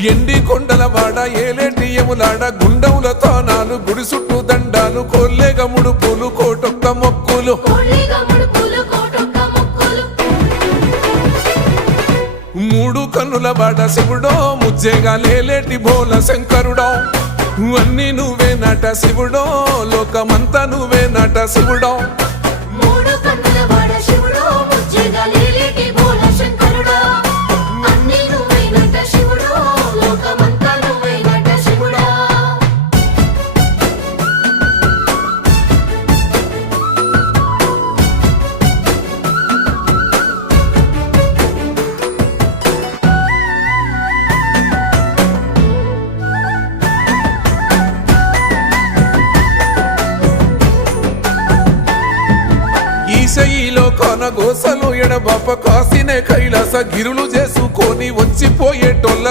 ఎండి కొండల వాడ ఏలేటి యములాడ గుండముల తానాలు గుడి చుట్టూ దండాలు కొల్లేగ ముడుపులు కోటొక్క మొక్కులు మూడు కన్నుల వాడ శివుడో ముజ్జేగా లేలేటి బోల శంకరుడో అన్ని నువ్వే నట శివుడో లోకమంతా నువ్వే నట శివుడో ఈశయిలో కొనగోసలు ఎడబాప కాసినే కైలాస గిరులు చేసుకొని వచ్చిపోయేటోళ్ళ